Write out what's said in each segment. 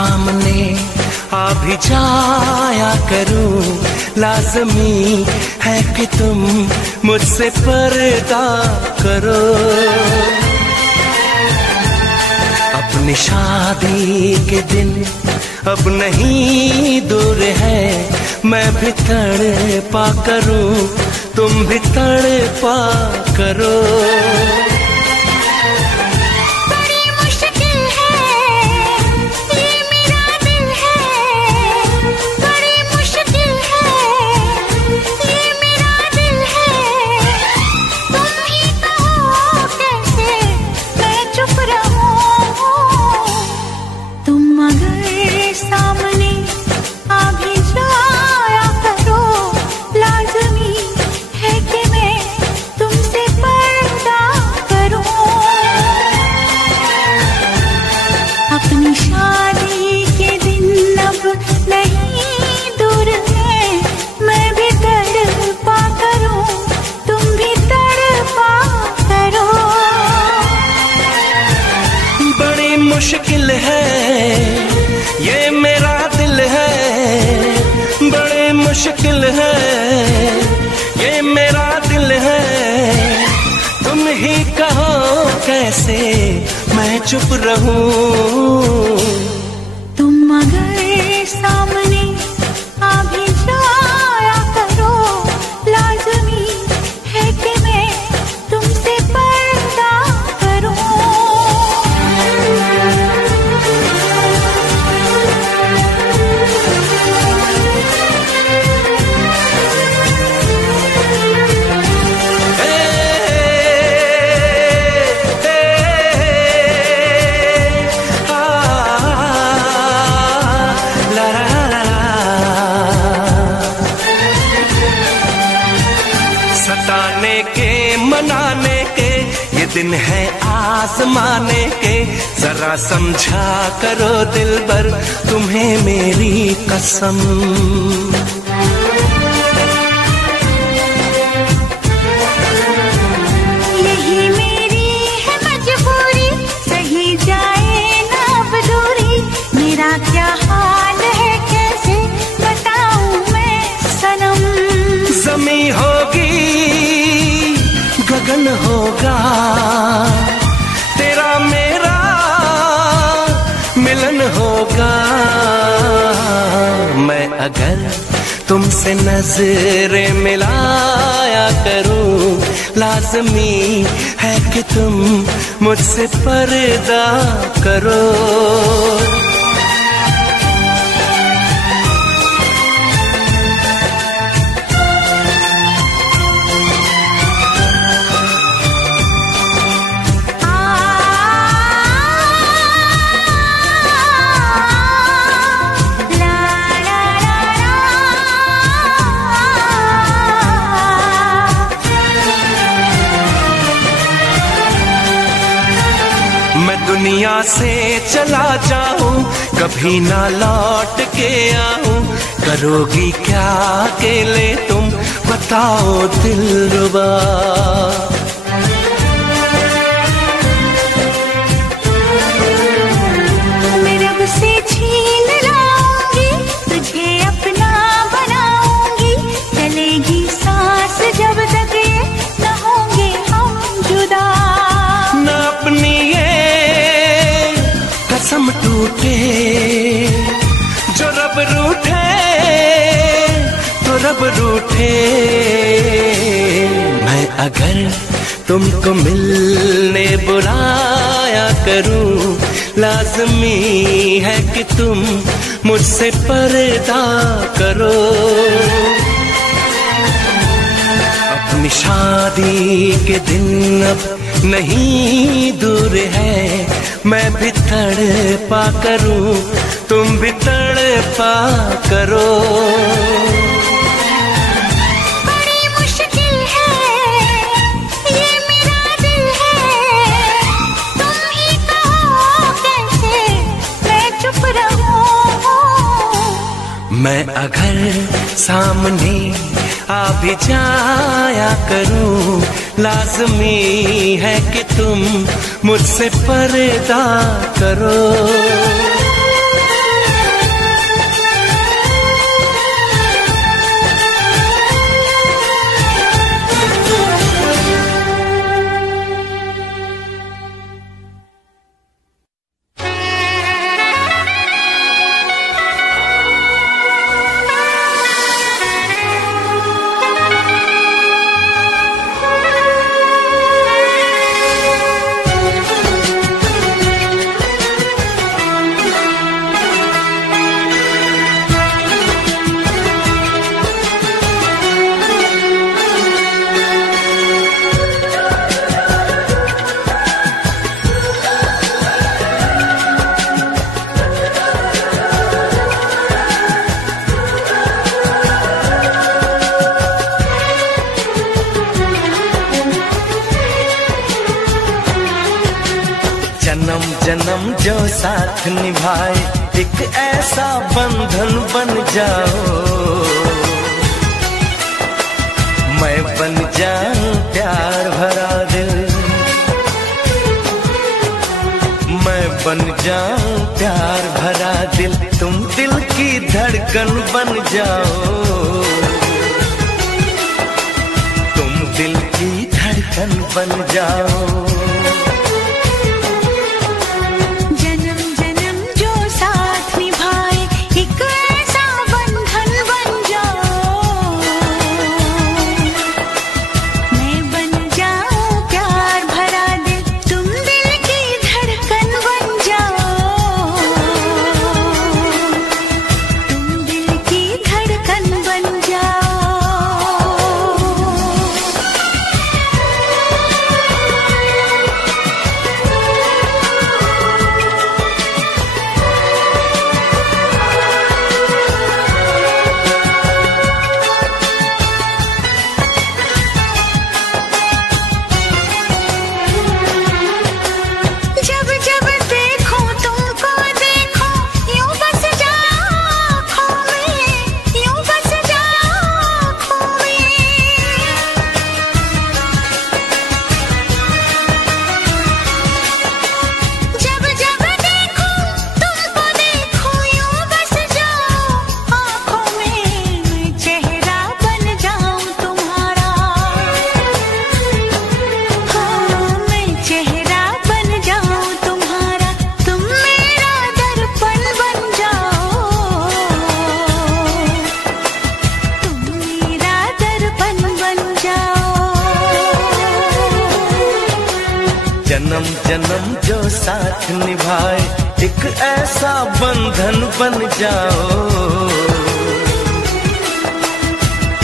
सामने आ भी जाया करूं, लाज़मी है कि तुम मुझसे पर्दा करो। अपनी शादी के दिन अब नहीं दूर है, मैं भी तड़पा करूं, तुम भी तड़पा करो। मुश्किल है ये मेरा दिल है, बड़े मुश्किल है ये मेरा दिल है। तुम ही कहो कैसे मैं चुप रहूं। तुम अगर सामने आ भी जाया करो, लाज़मी है कि मैं तुमसे पर्दा करूं। सताने के मनाने के ये दिन है आजमाने के, जरा समझा करो दिलबर तुम्हें मेरी कसम। यही मेरी है मजबूरी, सही जाए ना अब दूरी। मेरा क्या हाल है कैसे बताऊं मैं सनम। ज़मीं होगी गगन होगा, तेरा मेरा मिलन होगा। मैं अगर तुमसे नजरें मिलाया करूं, लाज़मी है कि तुम मुझसे पर्दा करो। मैं दुनिया से चला जाऊं, कभी ना लौट के आऊं, करोगी क्या अकेले तुम बताओ दिलरुबा। मैं रब से छीन लाऊंगी, तुझे अपना बनाऊंगी। चलेगी सांस जब तक ये न होंगे हम जुदा। न अपनी कसम टूटे, जो रब रूठे तो रब रूठे। मैं अगर तुमको मिलने बुलाया करूं, लाज़मी है कि तुम मुझसे पर्दा करो। अपनी शादी के दिन अब नहीं दूर है, मैं भी तड़पा करूं, तुम भी तड़पा करो। बड़ी मुश्किल है ये मेरा दिल है, तुम ही कहो कैसे मैं चुप रहूं। मैं अगर सामने आ भी जाया करूं, लाज़मी है कि तुम मुझसे पर्दा करो। साथ निभाए, एक ऐसा बंधन बन जाओ। मैं बन जाऊं प्यार भरा दिल, मैं बन जाऊं प्यार भरा दिल, तुम दिल की धड़कन बन जाओ। तुम दिल की धड़कन बन जाओ। जन्म जन्म जो साथ निभाए, एक ऐसा बंधन बन जाओ। मैं बन जाऊं प्यार भरा दिल, तुम दिल की धड़कन बन जाओ। तुम दिल की धड़कन बन जाओ। जब जब देखो तुमको देखो, यूं बस जाओ आँखों में, यूं बस जाओ आँखों में। जब जब देखो तुमको देखो, यूं बस जाओ आँखों में। मैं चेहरा बन जाऊं तुम्हारा, हाँ मैं चेहरा बन जाऊं तुम्हारा, तुम मेरा दर्पण बन जाओ। तुम मेरा दर्पण बन जाओ। जन्म जन्म जो साथ निभाए, एक ऐसा बंधन बन जाओ।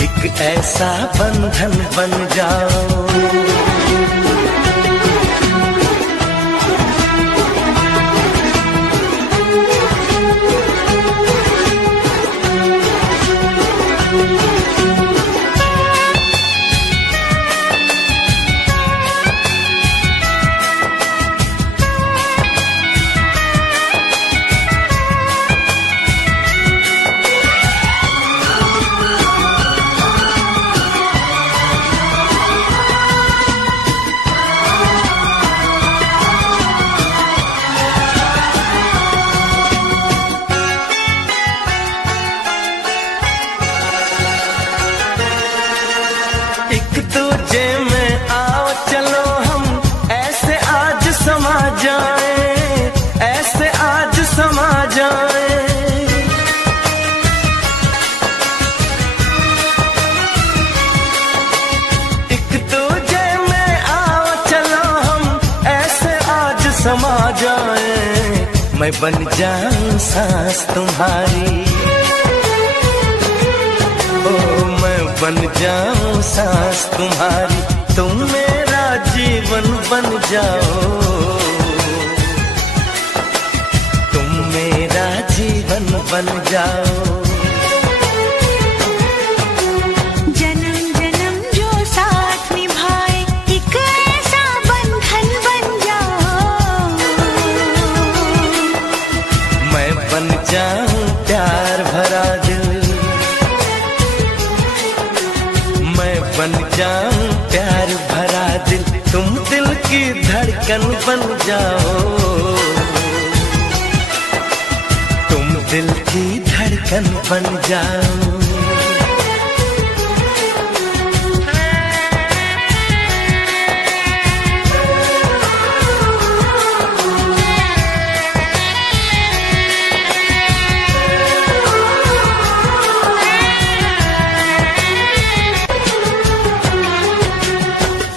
एक ऐसा बंधन बन जाओ। एक दूजे में आओ चलो हम, ऐसे आज समा जाए, ऐसे आज समा जाए। एक दूजे में आओ चलो हम, ऐसे आज समा जाए। मैं बन जाऊं सांस तुम्हारी, ओ मैं बन जाऊं सांस तुम्हारी, तुम मेरा जीवन बन जाओ। तुम मेरा जीवन बन जाओ। जन्म जन्म जो साथ निभाए, एक ऐसा बंधन बन जाओ। मैं बन जाऊं प्यार भरा दिल, मैं बन जाऊं प्यार भरा दिल, तुम दिल की धड़कन बन जाओ। तुम दिल की धड़कन बन जाओ।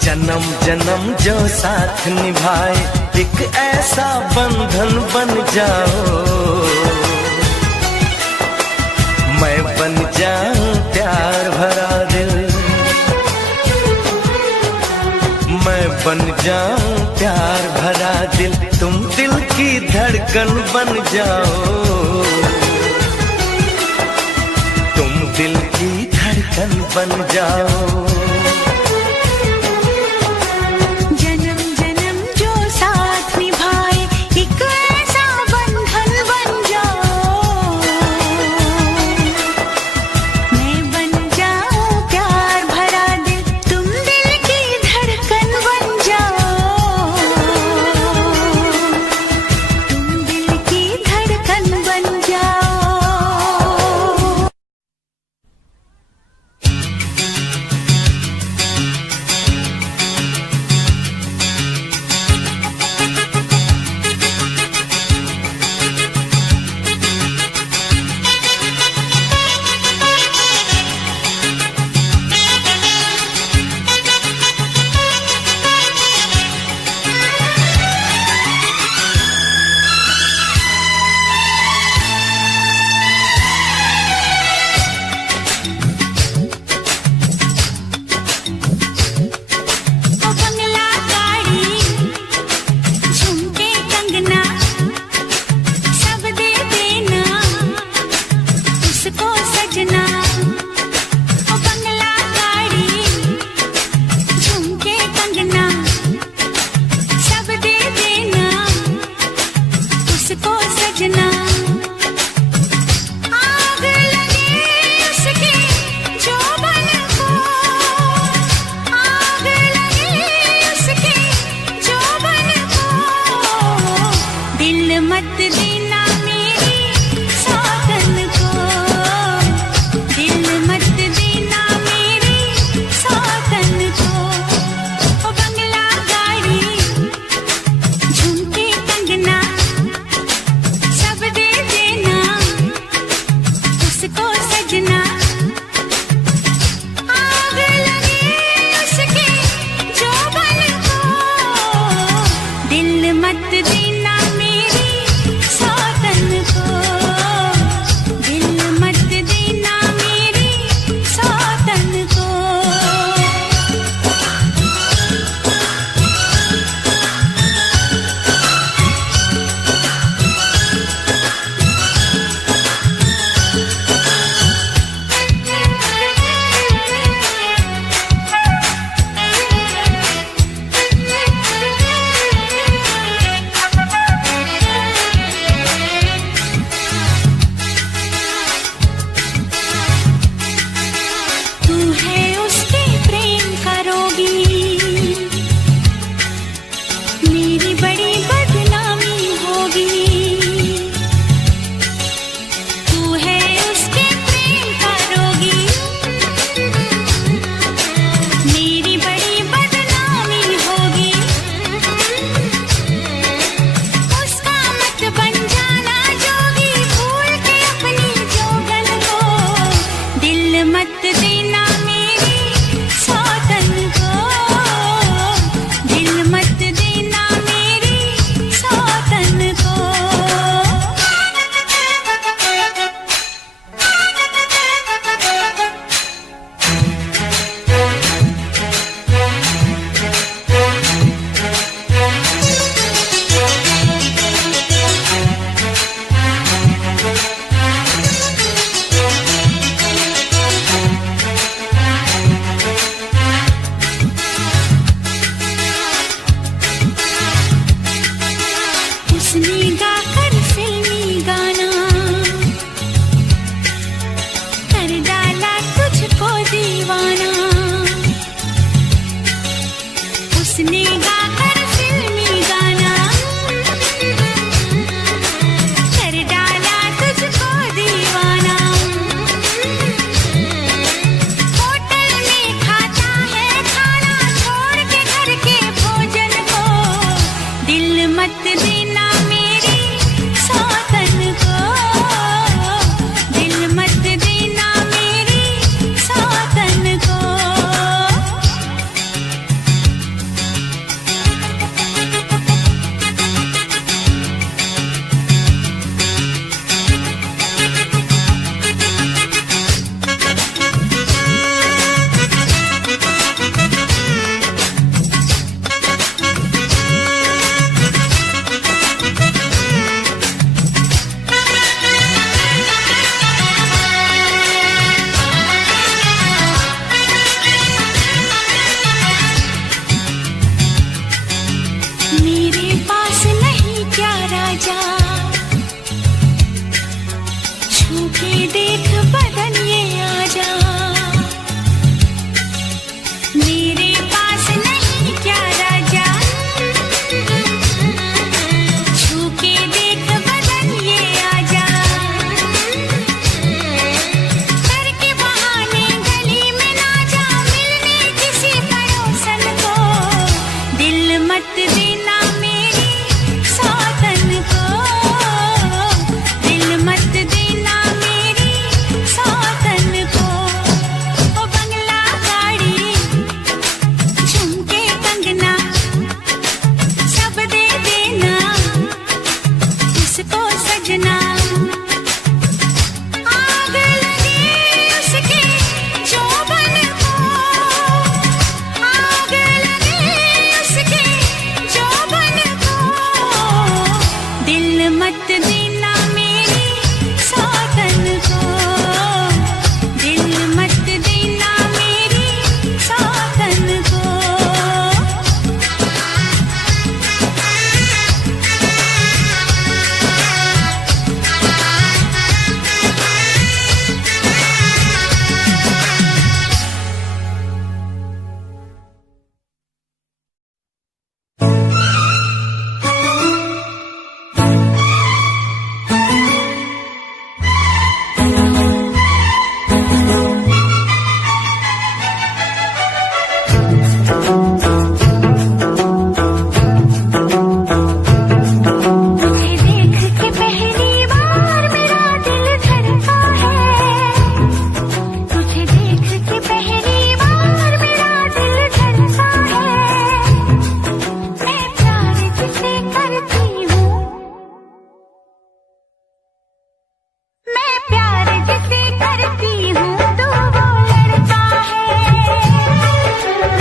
जन्म जन्म जो साथ निभाए, एक ऐसा बंधन बन जाओ। मैं बन जाऊं प्यार भरा दिल, मैं बन जाऊं प्यार भरा दिल, तुम दिल की धड़कन बन जाओ। तुम दिल की धड़कन बन जाओ। जन्म जन्म जो साथ निभाए, एक ऐसा छूके देख बदन ये आजा, मेरे पास नहीं क्या राजा, छूके देख बदन ये आजा, करके बहाने गली में ना जा, मिलने किसी पड़ोसन को, दिल मत देना मेरी सौतन को, दिल मत देना मेरी सौतन को। ओ बंगला गाड़ी झुमके कंगना सब दे देना उसको सजना, आग लगे उसके जोबन को, आग लगे उसके जोबन को, दिल मत देना मेरी सौतन को, दिल मत देना मेरी सौतन को। तुझे देख के पहली बार मेरा दिल धड़का है, तुझे देख के पहली बार मेरा दिल धड़का है, मैं प्यार जिसे करती हूँ, मैं प्यार जिसे करती हूँ तो वो लड़का है,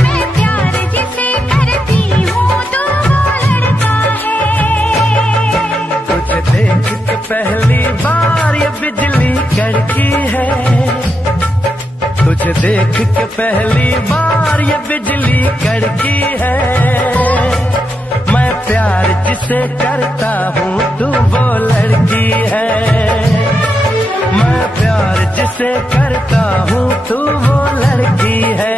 मैं प्यार जिसे करती हूँ तो वो लड़का है। तुझे देख के पहली बार ये बिजली कड़की है, तुझे देख के पहली बार ये बिजली कड़की है, मैं प्यार जिसे करता हूँ तू वो लड़की है, मैं प्यार जिसे करता हूँ तू वो लड़की है।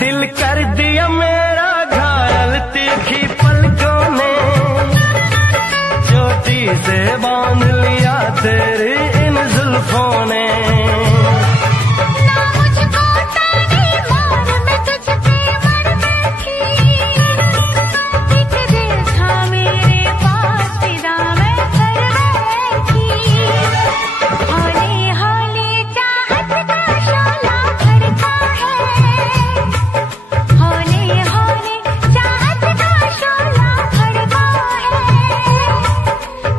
दिल कर दिया मेरा घायल तीखी पलकों ने, चोटी से बांध लिया तेरी इन जुल्फों ने, ना मुझको तेरी मार में तुझ पे मर बैठी, एक दिल था मेरे पास फिदा मैं कर बैठी, हौले हौले चाहत का शोला भड़का है, हौले हौले चाहत का शोला भड़का है,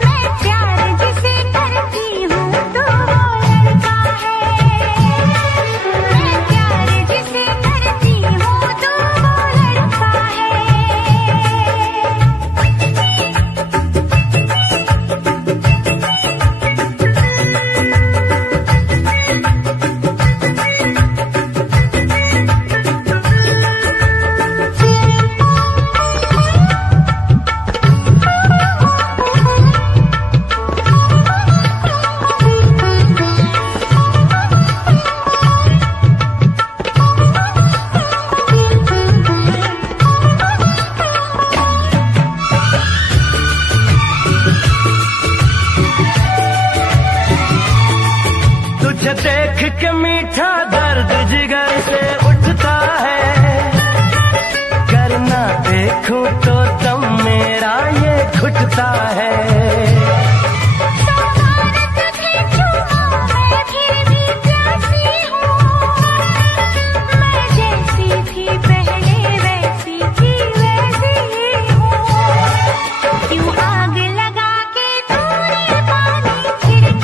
मैं प्यार जिसे करती हूँ तो वो लड़का है, मैं प्यार जिसे करती हूँ तो वो लड़का है। तुझे देख के मीठा दर्द जिगर से उठता है, करना देखूं तो दम मेरा ये घुटता है, तुझे छूऊं मैं फिर भी प्यासी हूँ, मैं जैसी थी पहले वैसी थी वैसी हूँ, क्यों आग लगा के तूने पानी छिड़का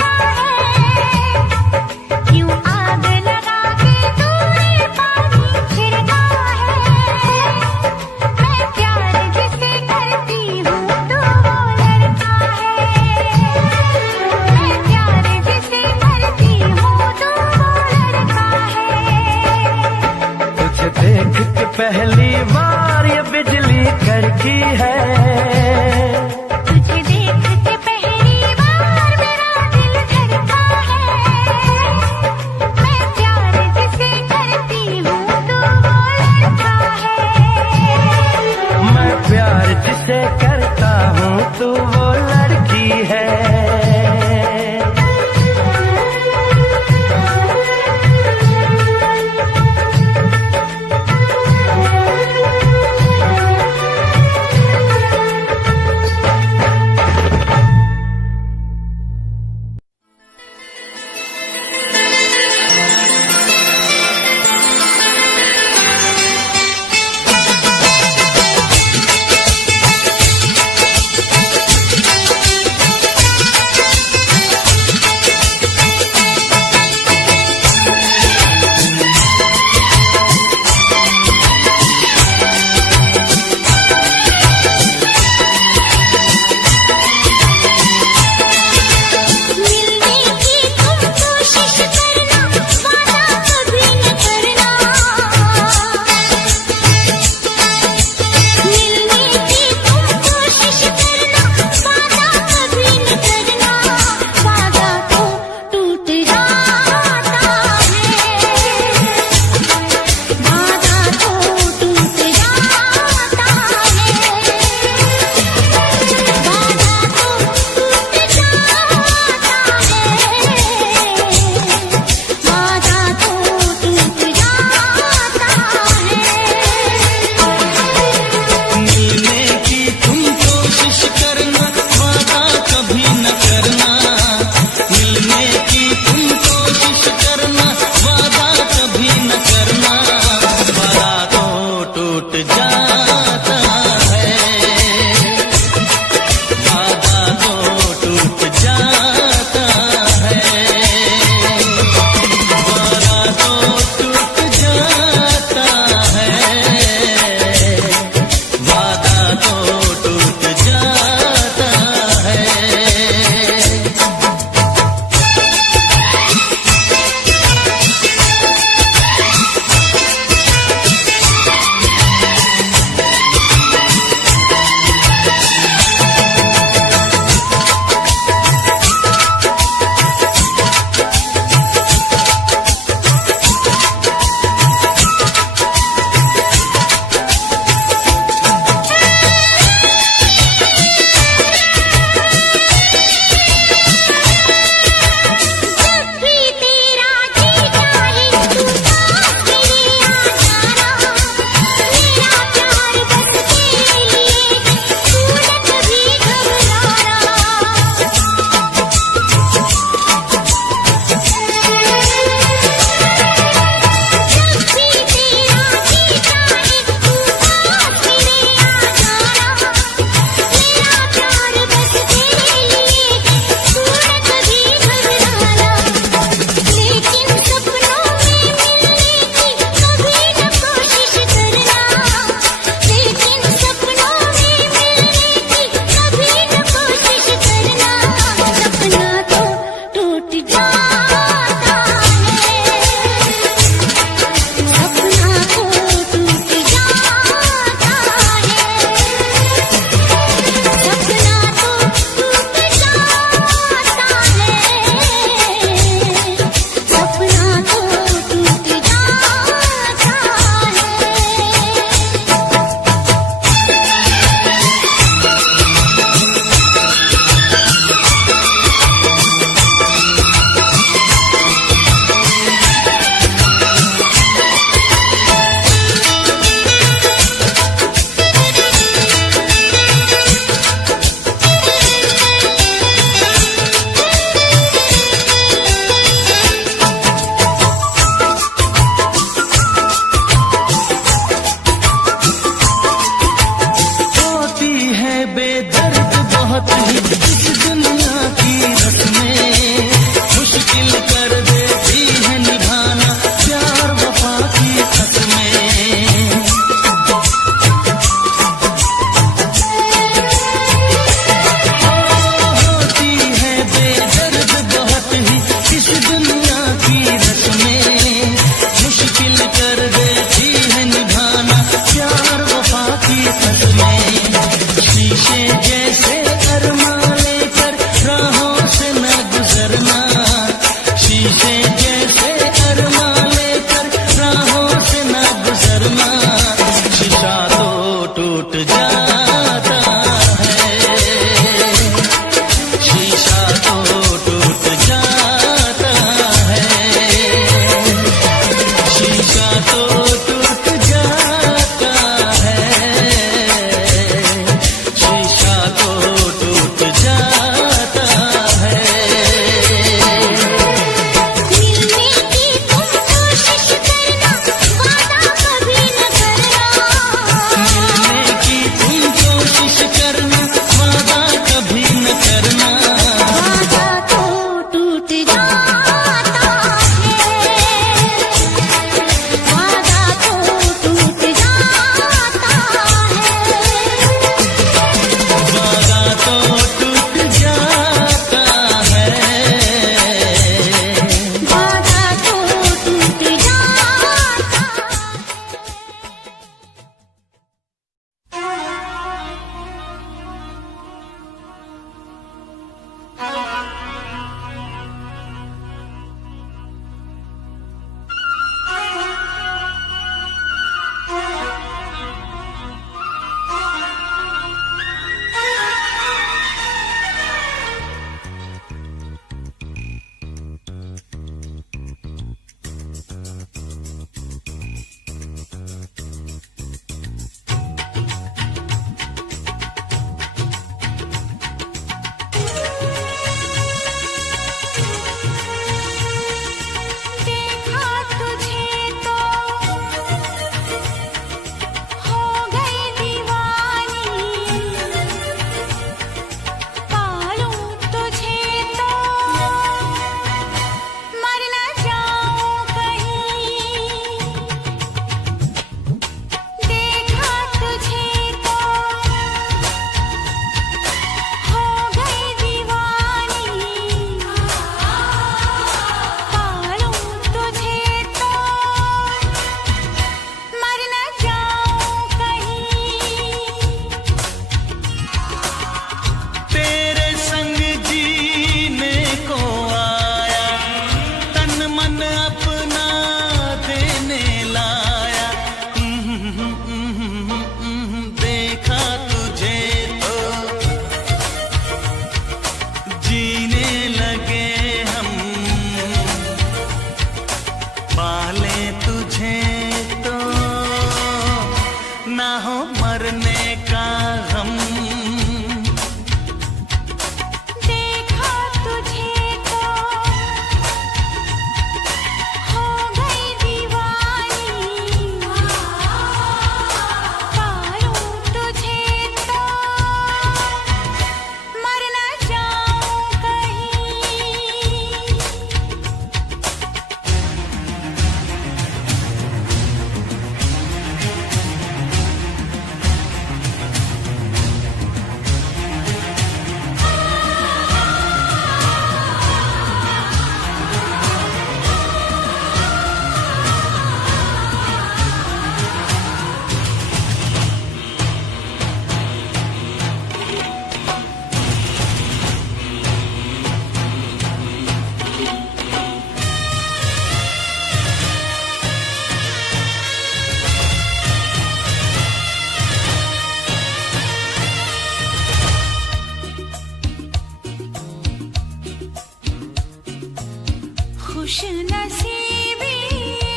खुश नसीबी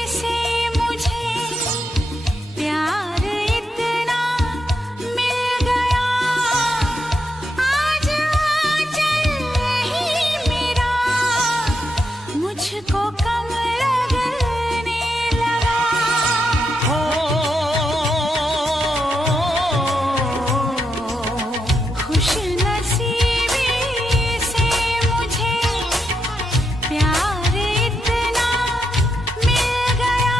से मुझे प्यार इतना मिल गया, आज आंचल ही मेरा मुझको कम लगने लगा। खुश नसीबी से मुझे प्यार इतना मिल गया,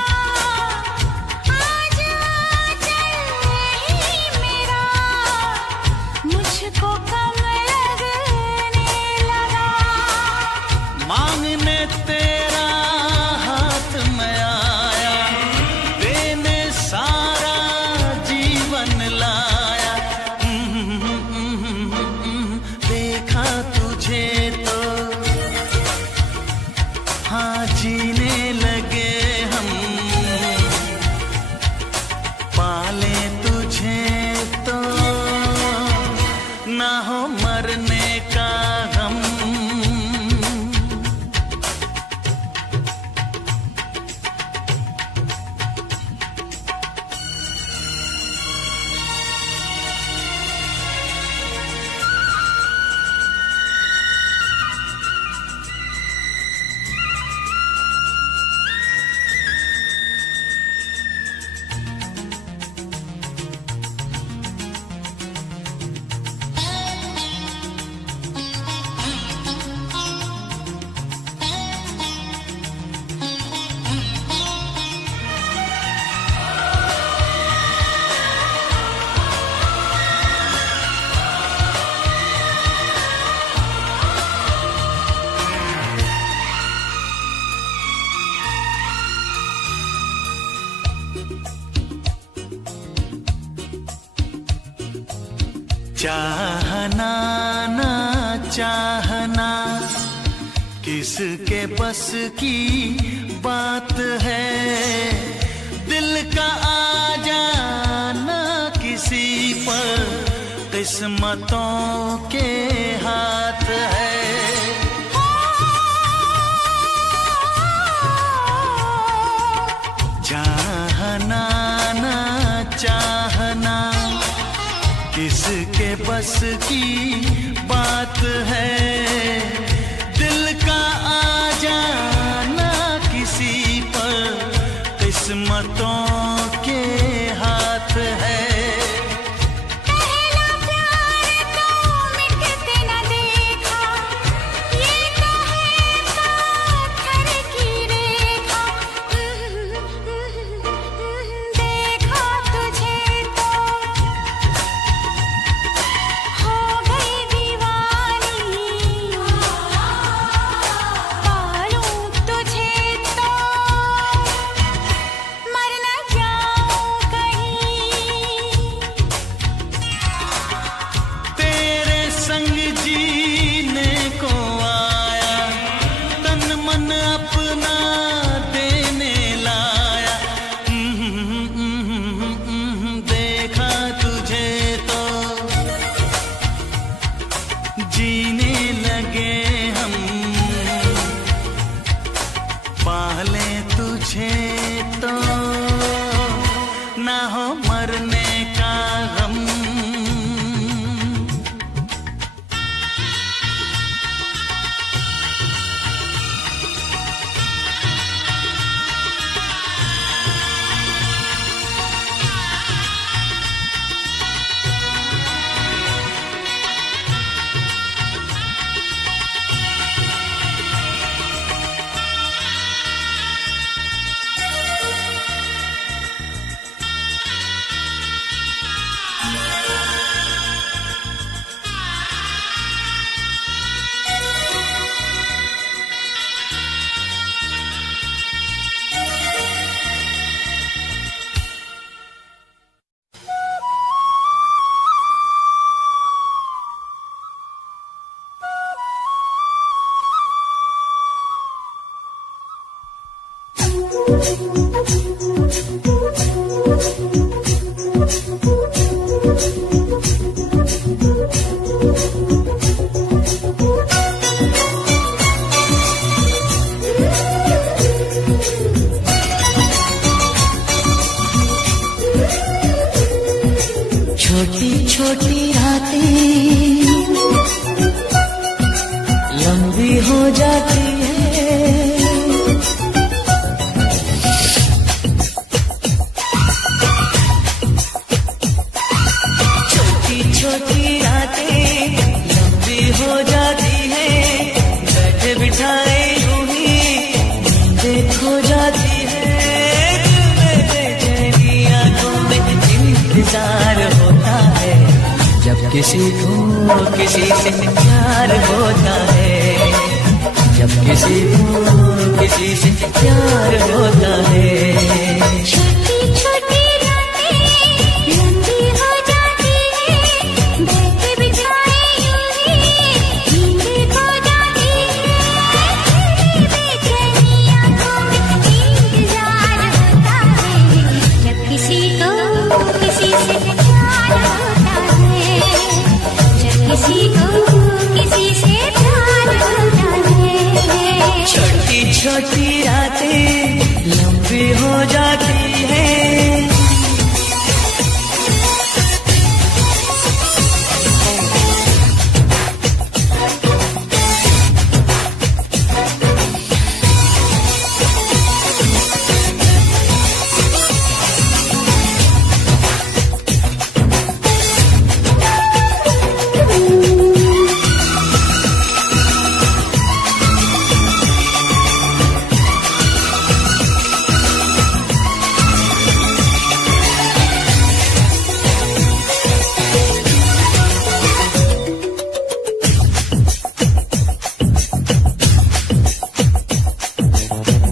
आज आंचल ही मेरा मुझको कम लगने लगा। मांगने तेरा हाथ में आया, देने सारा जीवन लाया। देखा तुझे तो हाँ जीने लगे हम, पाले तुझे तो ना हो मरने का गम। चाहना ना चाहना किसके बस की बात है, दिल का आ जाना किसी पर किस्मतों के हाथ है। चाहना ना चाहना किसके बस की बात है, दिल का आ जाना किसी पर किस्मतों के हाथ है। पहला प्यार तो मिटते न देखा, ये तो है पत्थर की रेखा। देखा तुझे तो हो गई दीवानी, पालूं तुझे तो मर न जाऊं कहीं। तेरे संग जीने को आया, तन मन अपना देने लाया। देखा तुझे तो जीने लगे हम, पाले तुझे तो ना हो मरने का गम। लंबी हो जाती है। छोटी छोटी रातें लंबी हो जाती है, बैठे बिठाए यूं ही नींदें खो जाती है। दिल में बेचैनी आंखों में इंतजार होता है, जब किसी को किसी से प्यार होता है, जब किसी को किसी से प्यार होता है। छोटी छोटी रातें लंबी हो जाती है, बैठे बिठाए यूं ही नींद खो जाती है। बेचैनी आंखों में इंतजार होता है, जब किसी को किसी से प्यार होता है, जब किसी को किसी से प्यार होता है। छोटी छोटी रातें लंबी हो जाती है।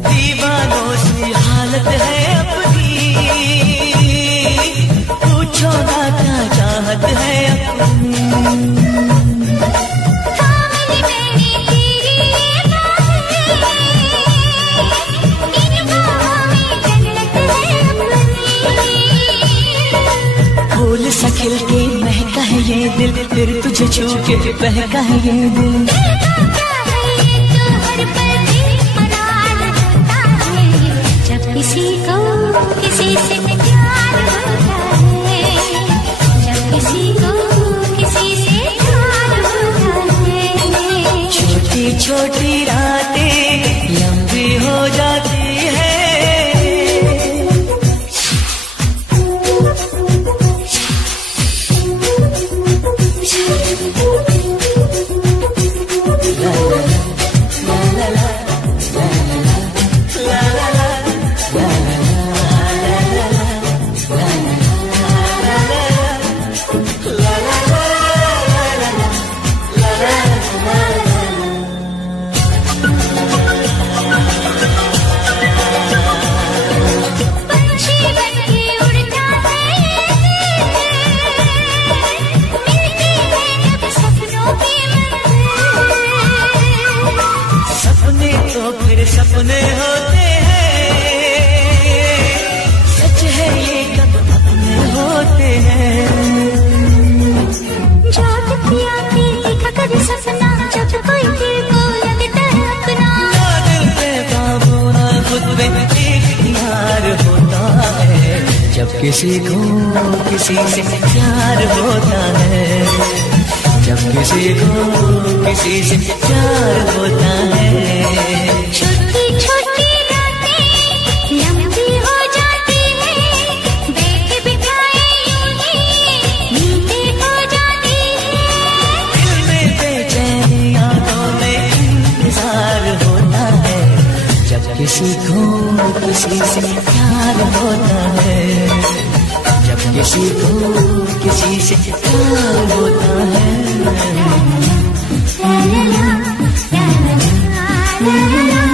दीवानों सी हालत है अपनी, पूछो ना क्या चाहत है अपनी। कामिल मेरी तेरी बातें, इन बाहों में जन्नत है अपनी। फूल सा खिल के महका है ये दिल, फिर तुझे छू के बहका है ये दिल। क्या है ये तो हर पल बेकरार होता है, जब किसी को किसी से प्यार होता है, जब किसी को किसी से प्यार होता है। छोटी छोटी रातें लंबी हो जाती है। पंछी बनके उड़ता है मिलती है जब सपनों की मंजिल। सपने तो फिर सपने होते हैं, सच है ये कब अपने होते हैं। जाग पिया के देखा कर सपना, जब कोई दिल को लगता है अपना। ना दिल पे काबू ना खुद पे इख्तियार होता है, जब किसी को किसी से प्यार होता है, जब किसी को किसी से प्यार होता है। छोटी छोटी रातें लंबी हो जाती है, बैठे बिठाए यूं ही नींद खो जाती है। दिल में बेचैनी आंखों में इंतजार होता है, जब किसी को किसी से प्यार होता है, जब किसी को किसी से प्यार होता है। ला ला ला, ला ला ला, ला ला ला,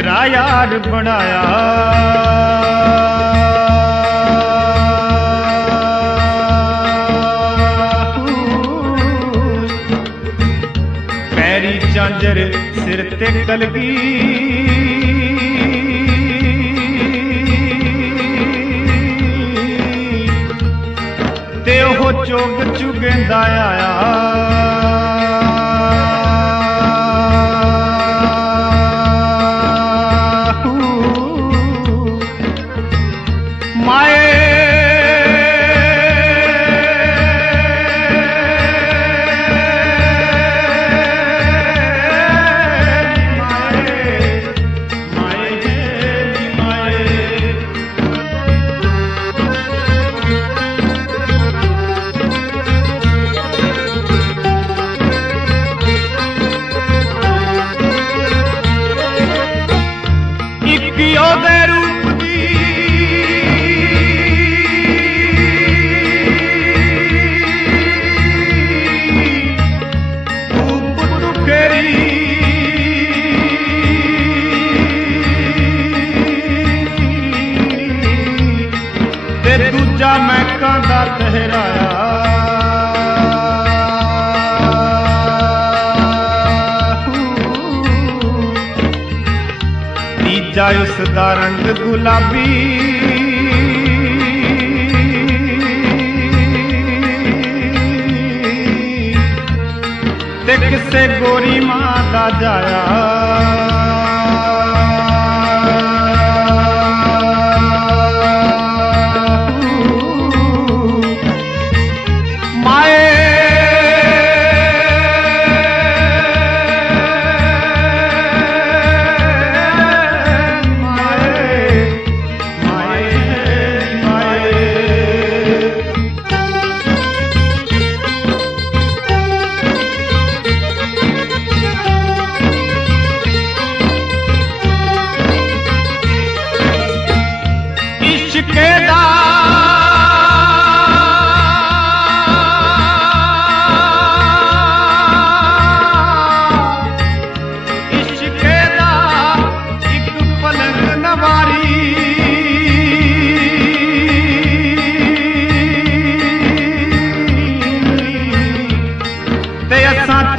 जिगरा यार बनाया। पैरी झांझर सिर ते कलगी, ते ओह चोग चुगेंदा आया। दूजा महका दा तहराया। तीजा उसदा रंग गुलाबी, ते किसे गोरी मां दा जाया।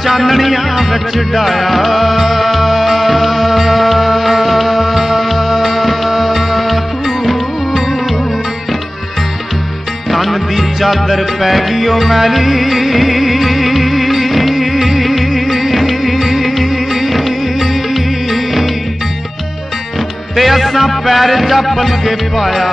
चाननिया विच डाया। तन दी चादर पै गई ओ मैली, ते असां पैर चप्पल के पाया।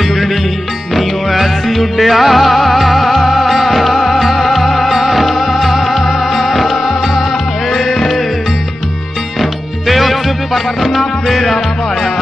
उड़नी नीओ ऐसी उड़िया, ते उस पर ना फेरा पाया।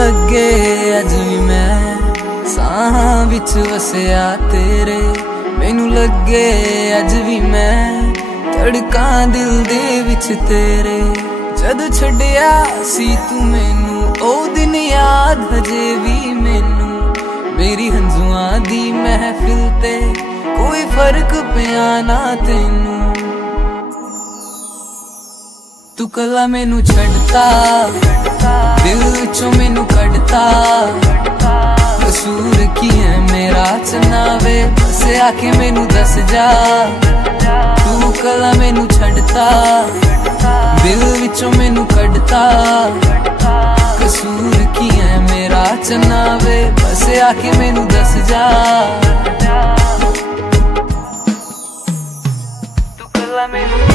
लगे अज भी मैं साहां विच वसिया तेरे, मैनू लगे अज भी मैं धड़कां दिल दे विच तेरे। जद छड्डिया सी तू मैनू ओ दिन याद हजे भी मैनू, मेरी हंजुआं दी महफिल ते कोई फर्क पिया ना तैनू। तू कला मैनू छड्डता दिल विचों मैनू कड्डता, कसूर की है मेरा चनावे बस आके मैनू दस जा। तू कला मैनू छड्डता दिल विचों मैनू कड्डता, कसूर की है मेरा चनावे बस आके मैनू दस जा। तू कला मैनू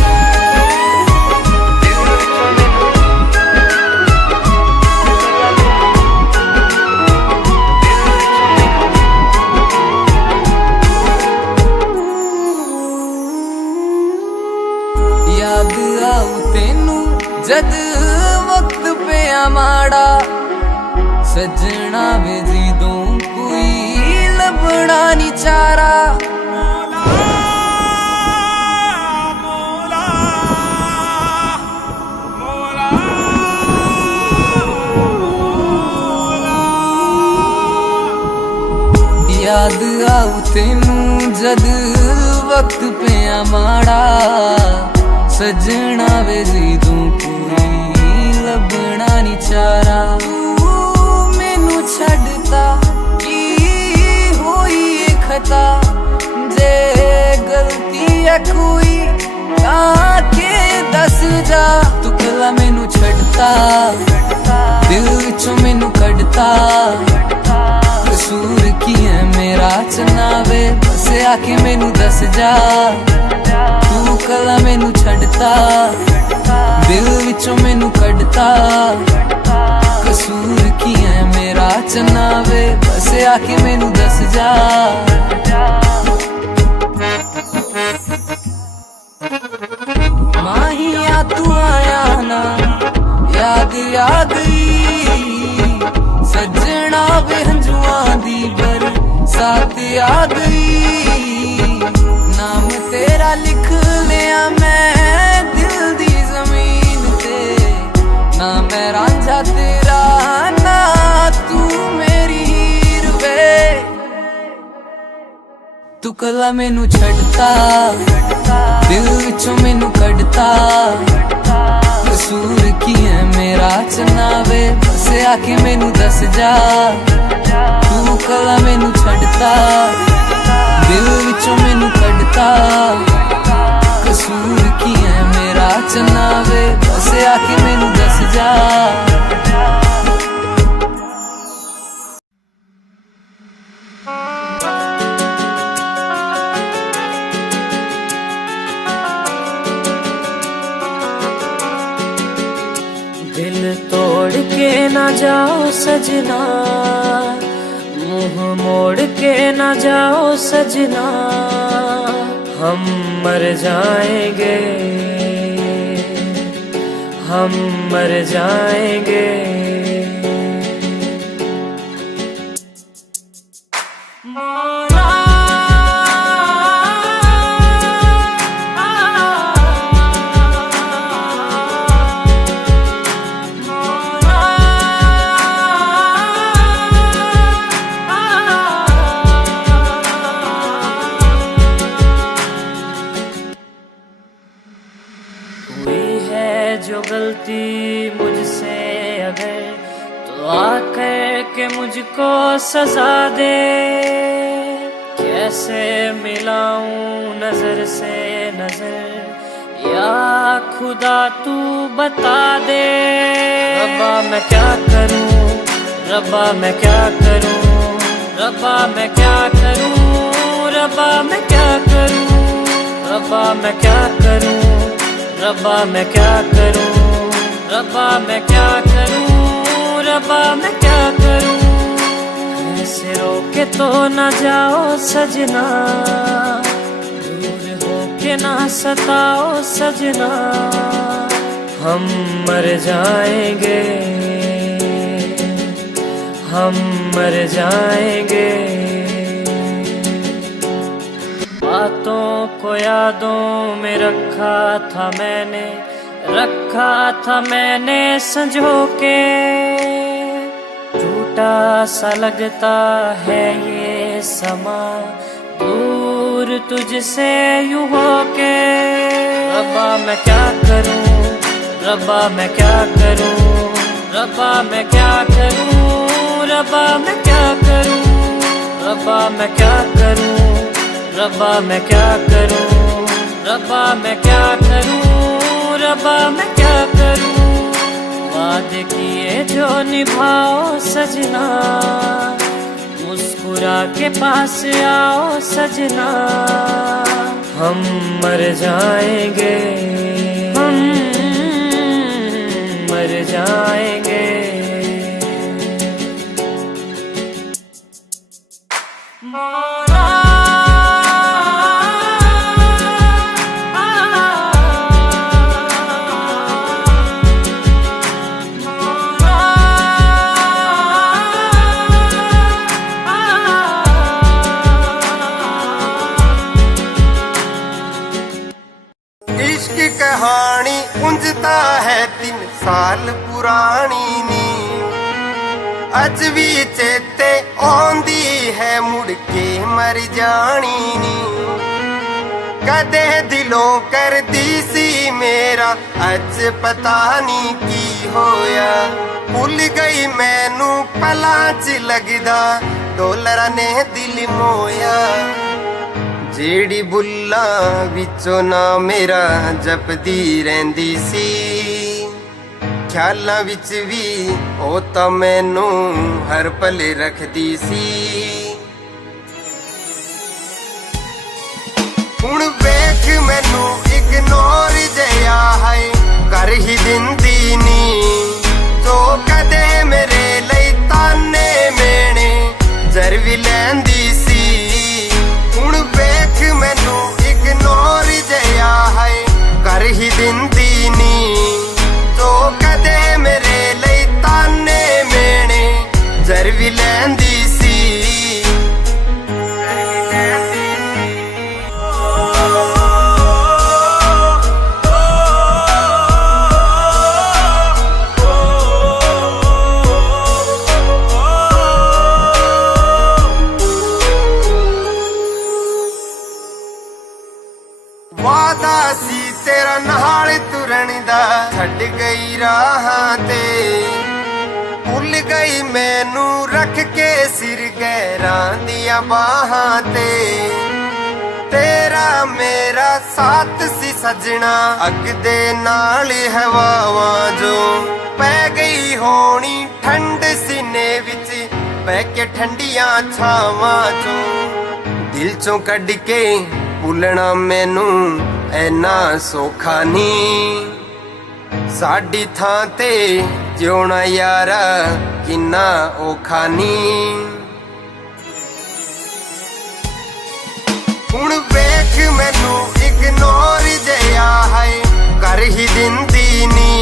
याद आऊ तेनू जद वक्त पे माड़ा, सजना वे जिदों कोई लभना नी चारा। याद आऊ तेनू जद वक्त पे माड़ा, सजना वे जिदों कोई लभना नी चारा। तू मैनू छड्डता की होई खता, जे गलती है कोई आके दस जा। तू कला मैनू छड्डता दिल विचों मैनू कड्डता, कसूर की है मेरा चनावे बस आके मैनू दस जा। तू कला मैनू छड्डता दिल विचों मैनू कड्डता, कसूर की है मेरा चनावे बस आके मैनू दस जा। माहिया तू आया ना याद आ गई, सजना वे हंजुआं दी बरसात आ गई। नाम तेरा लिख लिया मैं दिल दी जमीन ते, ना मैं रांझा तेरा ना तू मेरी हीर वे। तू कला मैनू छड्डता दिल विचों मैनू कड्डता, कसूर की है मेरा चनावे बस आके मैनू दस जा। तू कला मैनू छड्डता दिल विचों मैनू कड्डता, कसूर की है मेरा चनावे बस आके मैनू दस जा। दिल तोड़ के ना जाओ सजना, मुंह मोड़ के ना जाओ सजना, हम मर जाएंगे, हम मर जाएंगे। जो गलती मुझसे अगर तो आकर के मुझको सजा दे, कैसे मिलाऊं नजर से नजर या खुदा तू बता दे। रब्बा मैं क्या करूं, रब्बा मैं क्या करूं, रब्बा मैं क्या करूं, रब्बा मैं क्या करूं, रब्बा मैं क्या करूं, रब्बा मैं क्या करूं, रब्बा मैं क्या करूं, रब्बा मैं क्या करूं। ऐसे रोके तो ना जाओ सजना, दूर होके ना सताओ सजना, हम मर जाएंगे। हम मर जाएंगे। बातों को यादों में रखा था मैंने संजो के। झूठा सा लगता है ये समा दूर तुझसे यूं होके। रब्बा मैं क्या करूं, रब्बा मैं क्या करूं, रब्बा मैं क्या करूं, रब्बा मैं क्या करूं, रब्बा मैं क्या करूं, रब्बा मैं क्या करूं, रब्बा मैं क्या करूं, रब्बा मैं क्या करूं। वादे किए जो निभाओ सजना, मुस्कुरा के पास आओ सजना। हम मर जाएंगे, हम मर जाएंगे। इश्क कहानी उंजता है 3 साल पुरानी नी। अज भी चेते आंदी है मुड़ के मर जानी नी। कदे दिलों कर दी सी मेरा अज पता नहीं की होया। भुल गई मैनू पलां च लगदा डॉलरां ने दिल मोया। जेड़ी बुल्लां विचों ना मेरा जपदी रहिंदी सी। ख्यालां विच भी ओ तां मैनू हर पल रखदी सी। हुण वेख मैनू इग्नोर जया है कर ही दिंदी नी। जो कदे मेरे लई ताने मेने जर भी लैंदी सी। हुण वेख मैनू इग्नोर जया है कर ही दिंदी नी। जो कदे मेरे लई ताने मेने जर भी लैंदी सी। वादा सी तेरा नाल तुरन दा छड्ड गई राहां ते। भुल गई मैनू रख के सिर गैरां दियां बाहां ते। तेरा मेरा साथ सी सजना अग दे नाल हवावां जो पै गई होनी ठंड सीने विच पै के ठंडियां छावां चों। दिल चों कढ के भुलना मैनू ऐना सौखा नी। साडी थां ते जिउणा यारा किन्ना औखा नी। हुण वेख मैनू इग्नोर जया है कर ही दिंदी नी।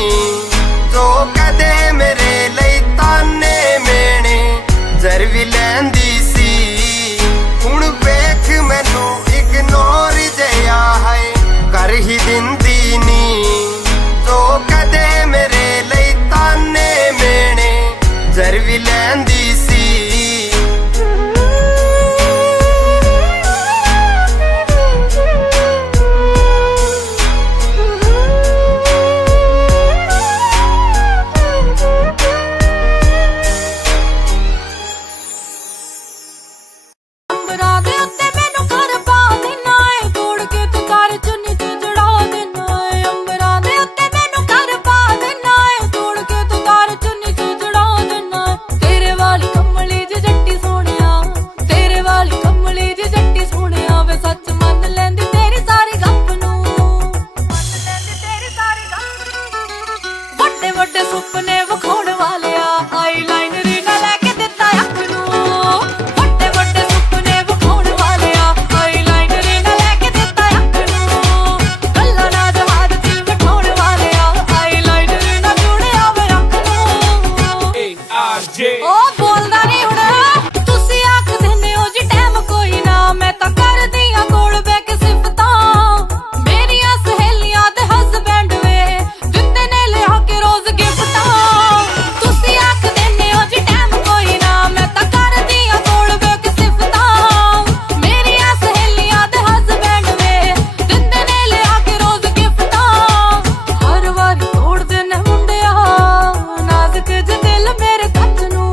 जो कदे मेरे लई ताने मेने जर भी लैंदी सी। हुण वेख मैनू इग्नोर जया है कर ही दिंदी नी। जो कदे मेरे लई ताने मेने जर भी लैंदी सी। ओ बोलदा नी दिल मेरे कत नू,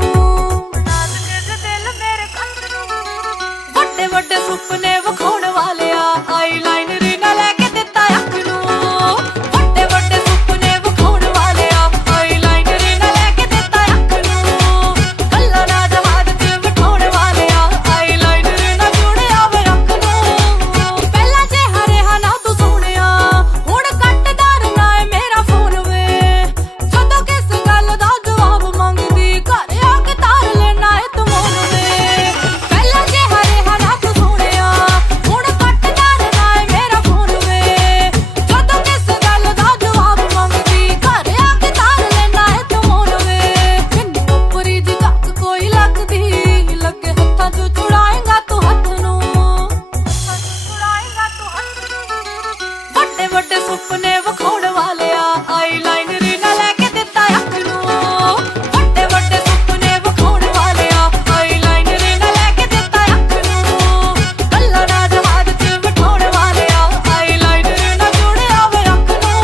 बना दे दिल मेरे कत नू। वड्डे वड्डे सुपने विखाउण वाले आईलाइनर ना लेके दिता अख नू, वड्डे वड्डे सुपने विखाउण वाले आईलाइनर ना लेके दिता अख नू। कल्ला ना जहाज च बिठाउण वाले आईलाइनर ना जुड़े आवे अख नू। पहला जे हरिहा ना तू सोहणिया हुण कट्टदार ना है मेरा फोन वे, जदों किस गल दा जवाब मंगदी घर आके तार लेना है तू मोन वे। पहला जे हरिहा ना तू सोहणिया हुण कट्टदार ना है मेरा फोन वे, जदों किस गल दा जवाब मंगदी घर आके तार लेना है तू मोन वे। मैनू उपरी दी तक कोई लगदी लगे हत्थां चों छुड़ाएगा तू हत्थ नू, छुड़ाएगा तू हत्थ नू। वड्डे वड्डे सुपने विखाउण वाले आईलाइनर ना लेके दिता अख नू, वड्डे वड्डे सुपने विखाउण वाले आईलाइनर ना लेके दिता अख नू। कल्ला ना जहाज च बिठाउण वाले आईलाइनर ना जुड़े आवे अख नू।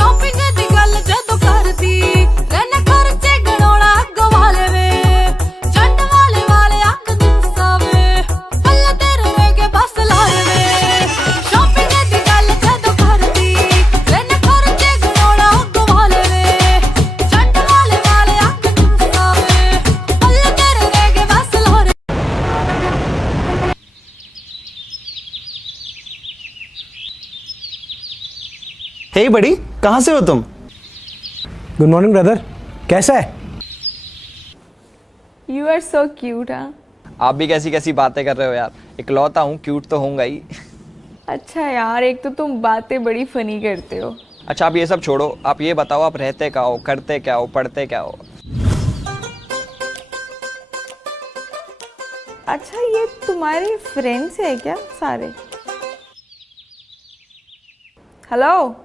टॉपिंग दी गल जदों करदी रहना खर्चे गणाउणा अग्गों वाले वे, जंड वाले अख दिसावे पल्ले तेरे रह बस लाए वे। शॉपिंग दी गल जदों करदी रहना खर्चे गणाउणा अग्गों वाले वे, जंड वाले अख दिसावे पल्ले तेरे रह बस लाए। हे बड़ी, कहाँ से हो तुम? गुड मॉर्निंग ब्रदर, कैसा है? You are so cute. हाँ आप भी कैसी कैसी बातें कर रहे हो यार, इकलौता हूँ, क्यूट तो होऊंगा ही। अच्छा यार, एक तो तुम बातें बड़ी फनी करते हो। अच्छा आप ये सब छोड़ो, आप ये बताओ आप रहते क्या हो, करते क्या हो, पढ़ते क्या हो? अच्छा ये तुम्हारे फ्रेंड्स है क्या सारे? हेलो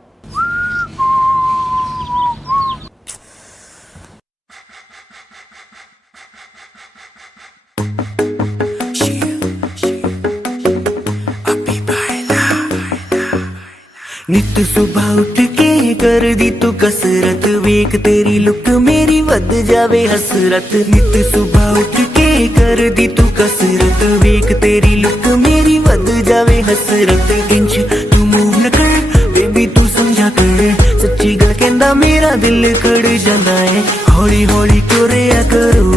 नित सुबह उठ के कर दी तू कसरत, वेख तेरी लुक मेरी वध जावे हसरत। नित सुबह उठ के कर दी तू कसरत, वेख तेरी लुक मेरी वध जावे हसरत। इंच तू मूव न कर बेबी तू समझा कर, सच्ची गल कहंदा मेरा दिल कड़ जांदा है। हौली हौली तुरिया करो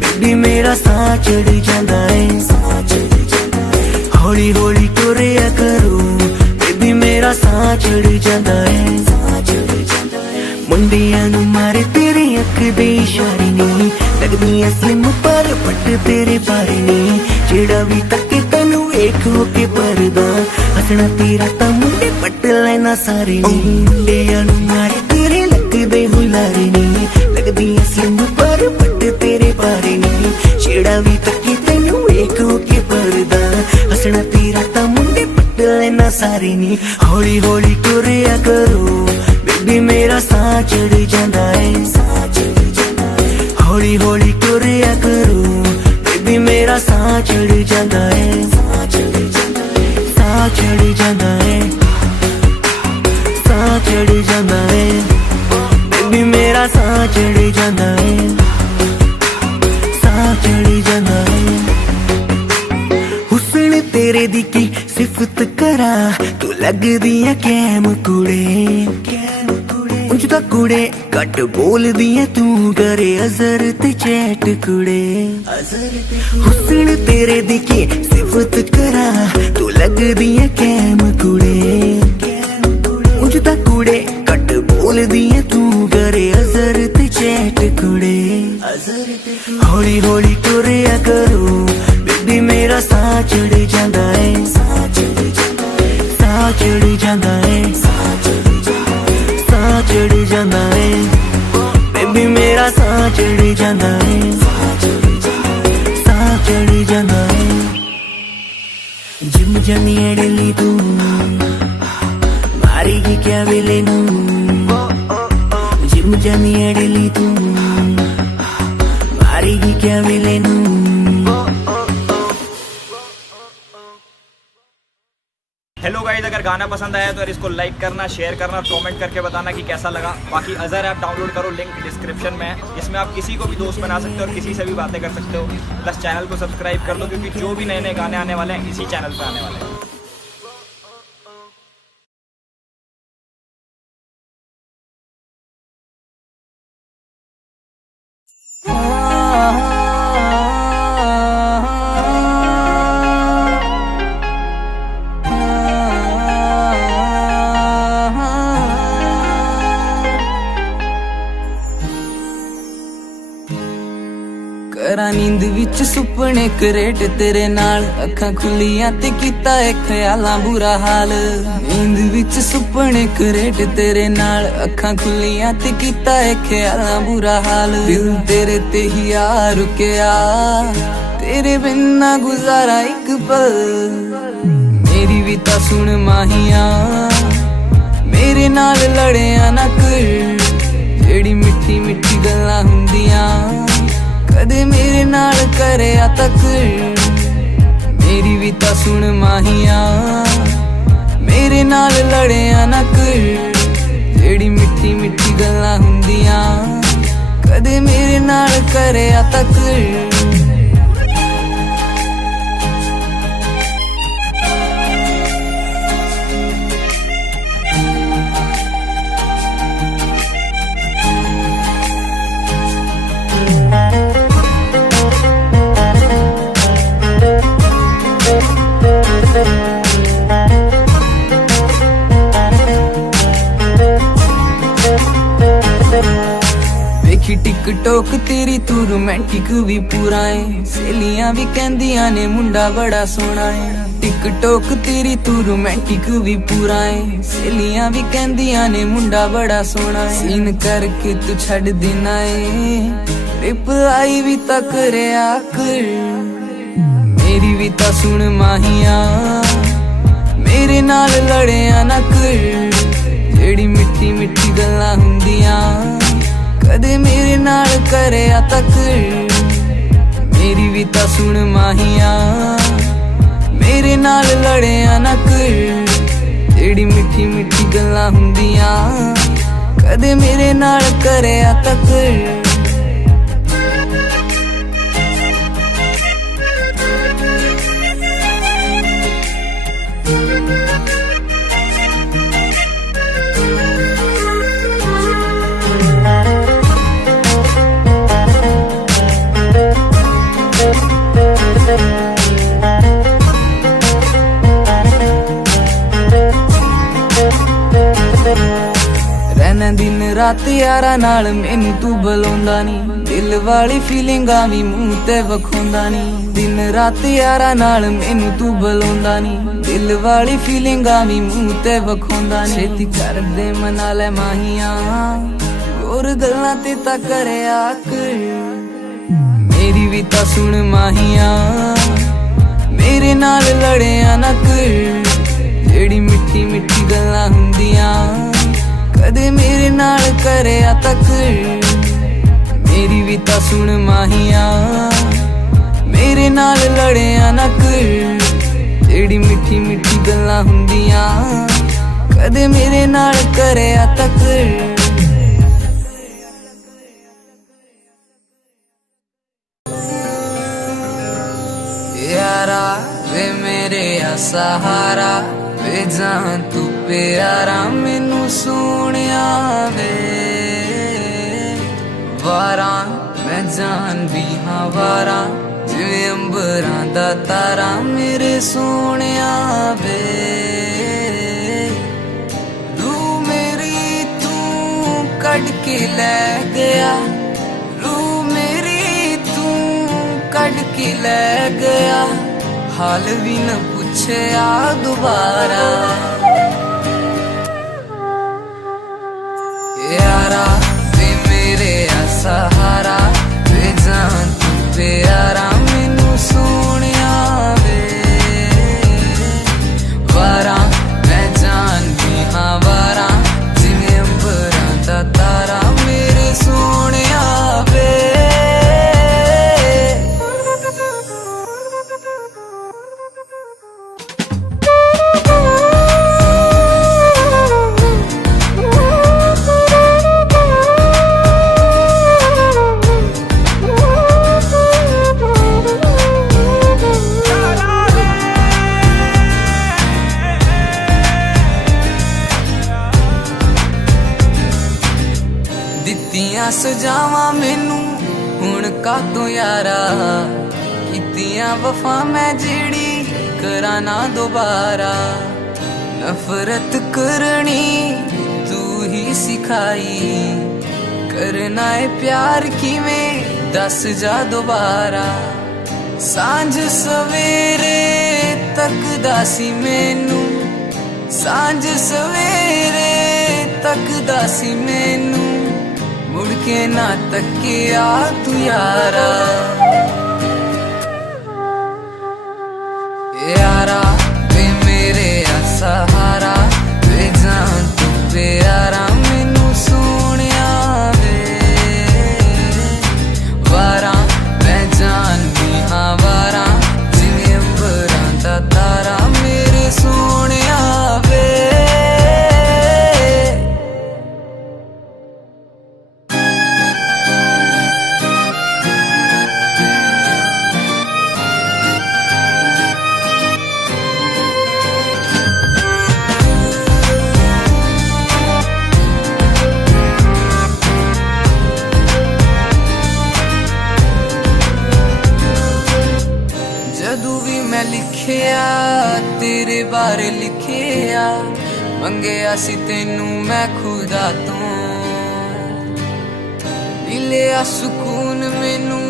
बेबी मेरा साह चढ़ जांदा है। हौली हौली तुरिया करो बेबी मेरा साह चढ़ जांदा है। मुंडियां नू मारे तेरे अख दे इशारे नी, लगदियां स्लिम पर पट तेरे बारे नी। जेड़ा भी तके तैनू वेख हो के परदा, हसना तेरा तां मुंडे पट लेना सारे नी। मुंडियां नू मारे तेरे लगदे हुलारे नी, लगदियां स्लिम पर पट तेरे बारे नी। जेड़ा भी तके तैनू वेख हो के परदा, हसना तेरा तां मुंडे पट लेना सारे नी। हौली हौली तुरिया करो बेबी मेरा साह चढ़ जांदा है। हौली हौली तुरिया करो बेबी मेरा साह चढ़ जांदा है। साह चढ़ जांदा है, साह चढ़ जांदा है बेबी मेरा साह चढ़ जांदा है। साह चढ़ जांदा है। हुस्न तेरे दी की सिफत करा, तू लगदी है कैम कुड़े। उंज दा कुड़े घट बोलदी है तू, करे अजर ते चैट कुड़े। हुस्न तेरे दी की सिफत करा, तू लगदी है कैम कुड़े। उंज दा कुड़े घट बोलदी है तू, करे अजर ते चैट कुड़े। हौली हौली तुरिया करो बेबी मेरा साह चढ़ जांदा है। साह चढ़ जांदा है, साह चढ़ जांदा है बेबी मेरा साह चढ़ जांदा है। साह चढ़ जांदा है। जिम जानी एडली तू मारेगी क्या वेले नू, जिम जानी एडली तू मारेगी क्या वेले नू। हेलो गाइस, अगर अगर गाना पसंद आया तो यार इसको लाइक करना, शेयर करना और कमेंट करके बताना कि कैसा लगा। बाकी अज़र ऐप डाउनलोड करो, लिंक डिस्क्रिप्शन में है। इसमें आप किसी को भी दोस्त बना सकते हो और किसी से भी बातें कर सकते हो। प्लस चैनल को सब्सक्राइब कर लो, क्योंकि जो भी नए नए गाने आने वाले हैं इसी चैनल पर आने वाले हैं। करा नींद विच सुपने करेट तेरे नाल, अखां खुलियां ते कीता है ख्यालां बुरा हाल। नींद विच सुपने करेट तेरे नाल, अखां खुलियां ते कीता है ख्यालां बुरा हाल। दिल तेरे ते ही आ रुकिया, तेरे बिन ना गुजारा एक पल। मेरी भी तां सुन माहिया, मेरे नाल लड़िया ना कर। जेड़ी मिठी मिठी गल्लां हुंदियां कदे मेरे नाल करया तक। मेरी भी तां सुन माहिया, मेरे नाल लड़िया ना कर। जेड़ी मिठी मिठी गल्लां हुंदियां कदे मेरे नाल करया तक। देखी टिकटॉक तेरी तू रोमांटिक भी पूरा है। सहेलियां भी कहंदियां ने मुंडा बड़ा सोहना है। टिकटॉक तेरी तू रोमांटिक भी पूरा है। सहेलियां भी कहंदियां ने मुंडा बड़ा सोहना है। सीन करके तू छड़ देना है, रिप्लाई भी ता करया कर। मेरी भी ता सुन माहिया, मेरे नाल लड़िया ना कर। जेड़ी मिठी मिठी गल्लां हुंदियां कदे मेरे नाल करया तक। मेरी भी ता सुन माहिया, मेरे नाल लड़िया ना कर। जेड़ी मिठी मिठी गल्लां हुंदियां कदे मेरे नाल करया तक। रहना दिन रात यारा नाल मैनू तू बुलाउंदा नी। दिल वाली फीलिंगां भी मूंह ते वखोंदा नी। दिन रात यारा नाल मैनू तू बुलाउंदा नी। दिल वाली फीलिंगां भी मूंह ते वखोंदा नी। छेती कर दे मना ले माहिया, और गल्लां ते ता करया कर। मेरी भी ता सुन माहिया, मेरे नाल लड़िया ना कर। जेड़ी मिठी मिठी गल्लां हुंदियां कदे मेरे नाल करया तक। मेरी भी ता सुन माहिया, मेरे नाल लड़िया ना कर। जेड़ी मिठी मिठी गल्लां हुंदियां कदे मेरे नाल करया तक। यारा वे मेरे सहारा, वे जान तू प्यारा मैनू सोहणिया वे। वारा मैं जान भी हाँ वारा, जिवें अंबरां दा तारा मेरे सोहणिया वे। रूह मेरी तू कढ के लै गया, रूह मेरी तू कढ के लै गया। हाल भी न पूछया दोबारा। यारा वे मेरे सहारा, वे जान तू प्यारा मैनू सोहणिया वे। वारा मैं जान भी हाँ वारा, जिवें अंबरां दा तारा मेरे सोहणिया वे। दस जावा मैनू हुण कातों यारा, कीतियां वफा मैं जेड़ी करा ना दोबारा। नफरत करनी तू ही सिखाई, करना है प्यार किवें दस जा दोबारा। सांझ सवेरे तकदा सी मैनू, सांझ सवेरे तकदा सी मैनू, मुड़ के ना तकिया तू यारा। यारा वे मेरे सहारा, वे जान तू प्यारा मैनू सोनिया वे। वारा मैं जाननी हाँ वारा, जिवें अंबरां दा तारा मेरे सोनिया वे। जदू भी मैं लिखिया तेरे बारे लिखिया, मंगया सी तेनू मैं खुदा तो। मिलिया सुकून मैनू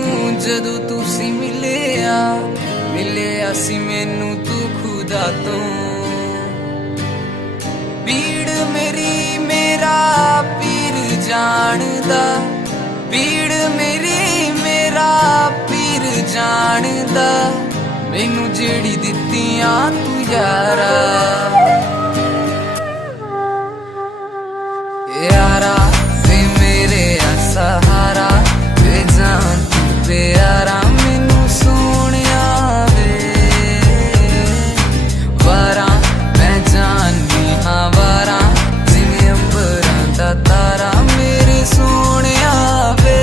जदू तू सी मिलिया, मिलिया सी मैनू तू खुदा तो। पीड़ मेरी मेरा पीर जानदा, पीड़ मेरी मेरा पीर जानदा, मैनू जेड़ी दित्तियां तू यारा। यारा वे मेरे सहारा, वे जान तू प्यारा मैनू सोनिया वे। वारा मैं जाननी हाँ वारा, जिवें अंबरां दा तारा मेरे सोनिया वे।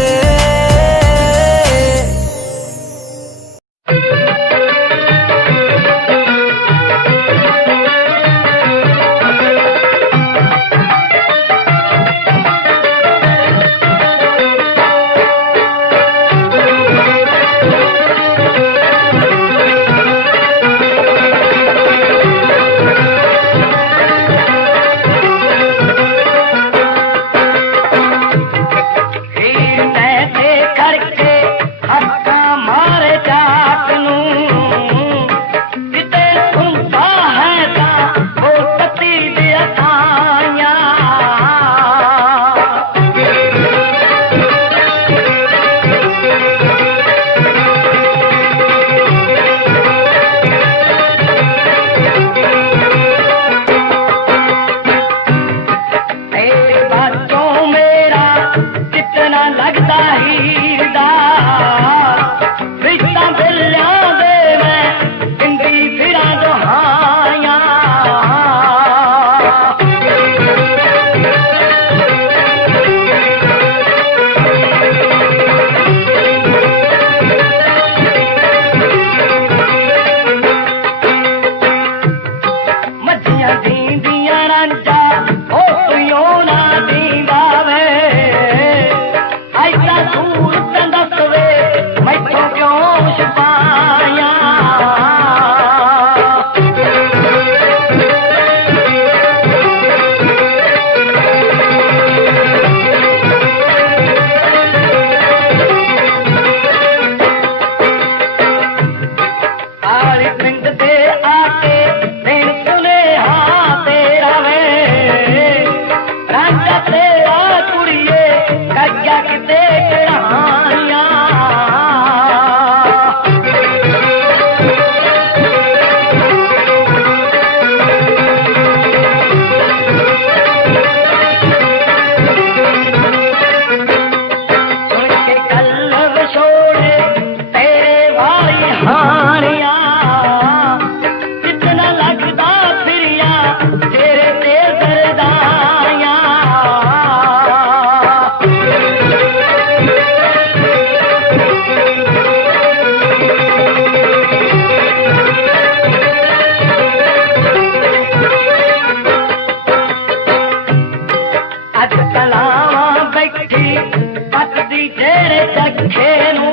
तेरे चखे नू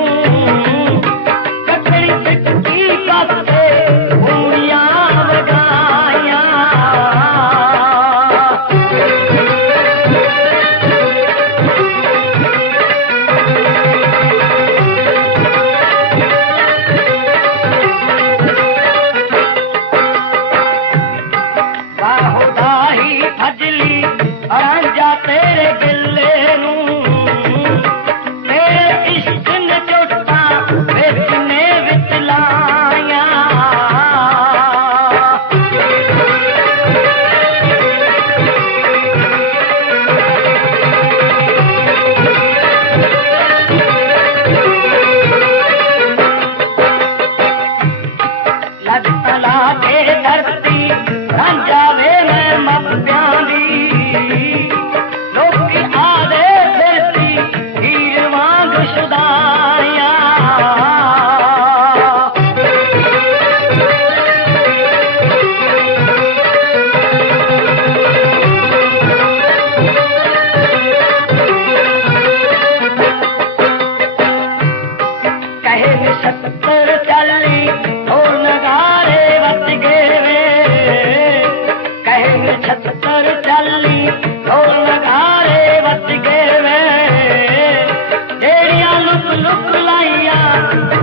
ककड़ी पिटकी कासे पूरियां वगाइया बाहुदाही फजली रांझा तेरे गिले नू तेरे इश्क ने चोटा बेचने विच लाया लज तला के धरती रांझा वे मैं मप्पियां दी लोकी आदे फिरती हीर वांग शुदाया कहे निशत्तर चली और नगारे बच गए वे कहे निशत्तर चली और नगारे बच गए वे जेड़ियां लुक लुक लाइया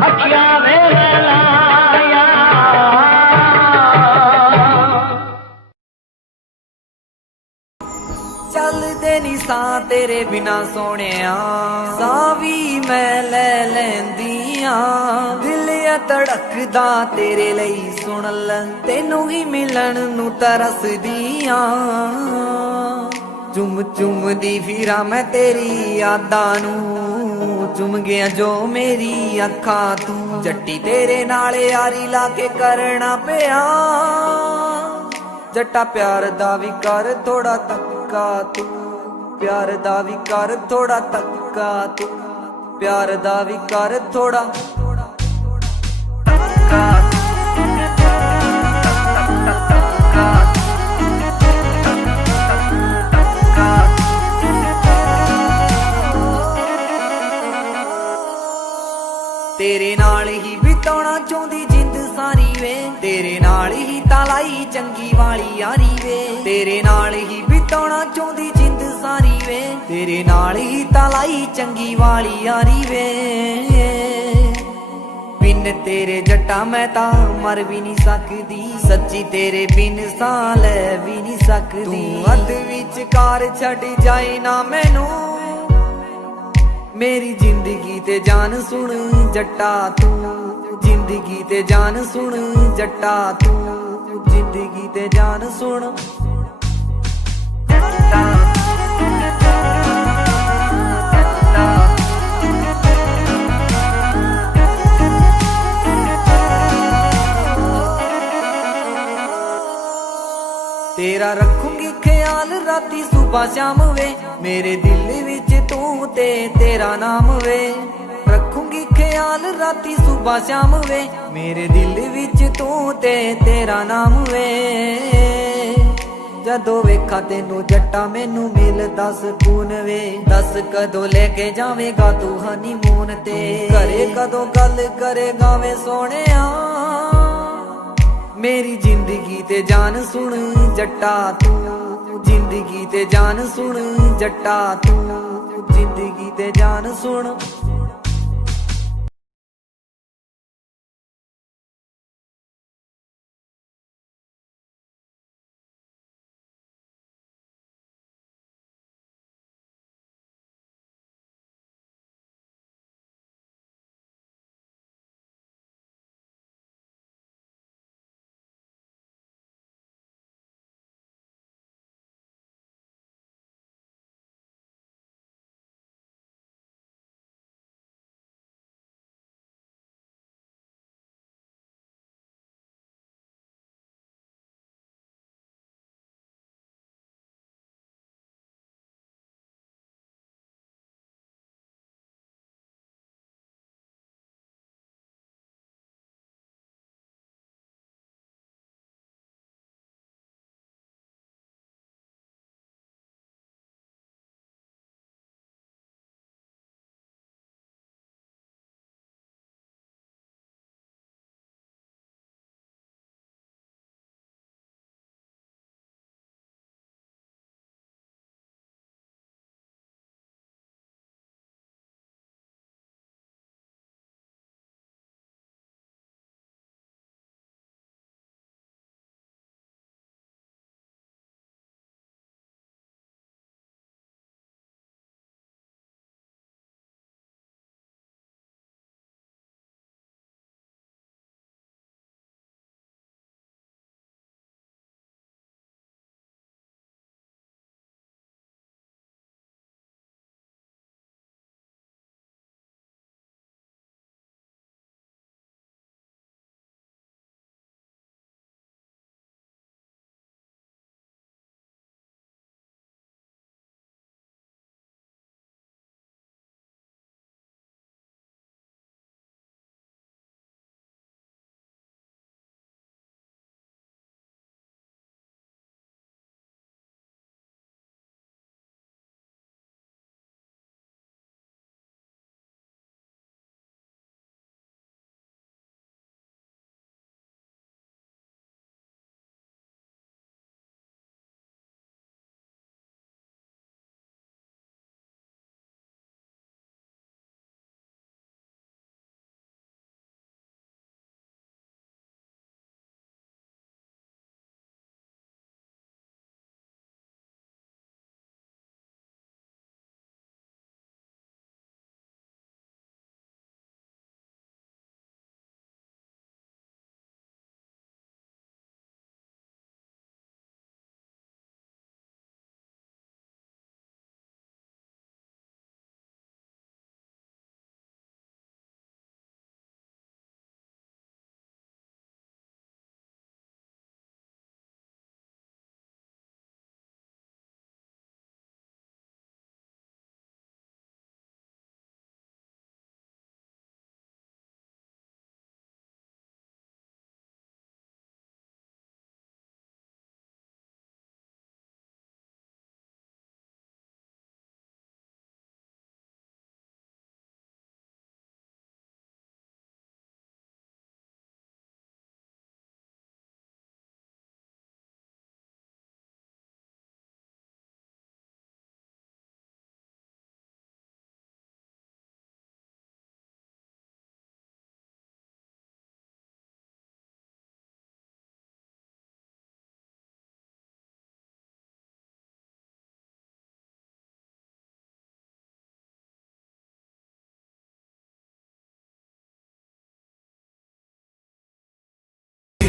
अखियां वे लाया ਚੱਲਦੇ ਨੀ ਸਾਂ ਤੇਰੇ ਬਿਨਾ ਸੋਹਣਿਆ ਸਾਹ ਵੀ ਮੈਂ ਲੈ ਲੈਂਦੀ ਆਂ ਦਿਲ ਆ ਧੜਕਦਾ ਤੇਰੇ ਲਈ ਸੁਣ ਲੈ ਤੈਨੂੰ ਹੀ ਮਿਲਣ ਨੂੰ ਤਰਸਦੀ ਆਂ ਚੁੰਮ ਚੁੰਮਦੀ ਫਿਰਾਂ ਮੈਂ ਤੇਰੀ ਯਾਦਾਂ ਨੂੰ ਚੁੰਮ ਗਿਆ ਜੋ ਮੇਰੀ ਅੱਖਾਂ ਤੂੰ ਜੱਟੀ ਤੇਰੇ ਨਾਲ ਯਾਰੀ ਲਾ ਕੇ ਕਰਨਾ ਪਿਆ ਜੱਟਾ ਪਿਆਰ ਦਾ ਵੀ ਕਰ ਥੋੜਾ ਤੱਕਾ ਤੂੰ ਪਿਆਰ ਦਾ ਵੀ ਕਰ ਥੋੜਾ ਤੱਕਾ ਤੂੰ ਪਿਆਰ ਦਾ ਵੀ ਕਰ ਥੋੜਾ ਤੱਕਾ ਤੇਰੇ ਨਾਲ ਹੀ ਬਿਤਾਉਣਾ ਚਾਹੁੰਦੀ ਜਿੰਦ ਸਾਰੀ ਵੇ ਤੇਰੇ ਨਾਲ ਹੀ ਤਾਂ ਲਾਈ ਚੰਗੀ ਵਾਲੀ ਯਾਰੀ ਵੇ ਤੇਰੇ ਨਾਲ ਹੀ ਬਿਤਾਉਣਾ ਚਾਹੁੰਦੀ ਜਿੰਦ ਸਾਰੀ ਵੇ ਤੇਰੇ ਨਾਲ ਹੀ ਤਾਂ ਲਾਈ ਚੰਗੀ ਵਾਲੀ ਯਾਰੀ ਵੇ ਬਿਨ ਤੇਰੇ ਜੱਟਾ ਮੈਂ ਤਾਂ ਮਰ ਵੀ ਨਹੀਂ ਸਕਦੀ ਸੱਚੀ ਤੇਰੇ ਬਿਨ ਸਾਹ ਲੈ ਵੀ ਨਹੀਂ ਸਕਦੀ ਤੂੰ ਅੱਧ ਵਿਚਕਾਰ ਛੱਡ ਜਾਏ ਨਾ ਮੈਨੂੰ ਮੇਰੀ ਜ਼ਿੰਦਗੀ ਤੇ ਜਾਨ ਸੁਣ ਜੱਟਾ ਤੂੰ ਜ਼ਿੰਦਗੀ ਤੇ ਜਾਨ ਸੁਣ ਜੱਟਾ ਤੂੰ ਜ਼ਿੰਦਗੀ ਤੇ ਜਾਨ ਸੁਣ ਤੇਰਾ ਰੱਖੂੰਗੀ ਖਿਆਲ ਰਾਤੀ ਸੁਬਾ ਸ਼ਾਮ ਵੇ ਮੇਰੇ ਦਿਲ ਵਿੱਚ ਤੂੰ ਤੇ ਤੇਰਾ ਨਾਮ ਵੇ ਰੱਖੂੰਗੀ ਖਿਆਲ ਰਾਤੀ ਸੁਬਾ ਸ਼ਾਮ ਵੇ ਮੇਰੇ ਦਿਲ ਵਿੱਚ ਤੂੰ ਤੇ ਤੇਰਾ ਨਾਮ ਵੇ ਜਦੋਂ ਵੇਖਾਂ ਤੈਨੂੰ ਜੱਟਾ ਮੈਨੂੰ ਮਿਲਦਾ ਸਕੂਨ ਵੇ ਦੱਸ ਕਦੋਂ ਲੈ ਕੇ ਜਾਵੇਂਗਾ ਤੂੰ ਹਨੀਮੂਨ ਤੇ ਘਰੇ ਕਦੋਂ ਗੱਲ ਕਰੇਗਾ ਵੇ ਸੋਹਣਿਆ ਮੇਰੀ ਜ਼ਿੰਦਗੀ ਤੇ ਜਾਨ ਸੁਣ ਜੱਟਾ ਤੂੰ ਜ਼ਿੰਦਗੀ ਤੇ ਜਾਨ ਸੁਣ ਜੱਟਾ ਤੂੰ ਜ਼ਿੰਦਗੀ ਤੇ ਜਾਨ ਸੁਣ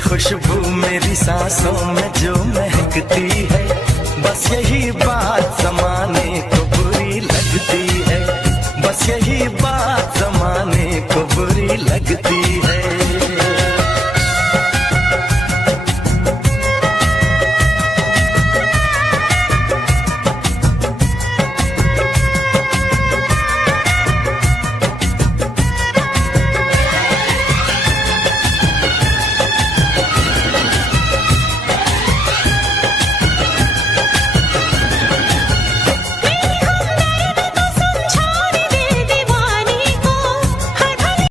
खुशबू मेरी सांसों में जो महकती है, बस यही बात ज़माने को बुरी लगती है, बस यही बात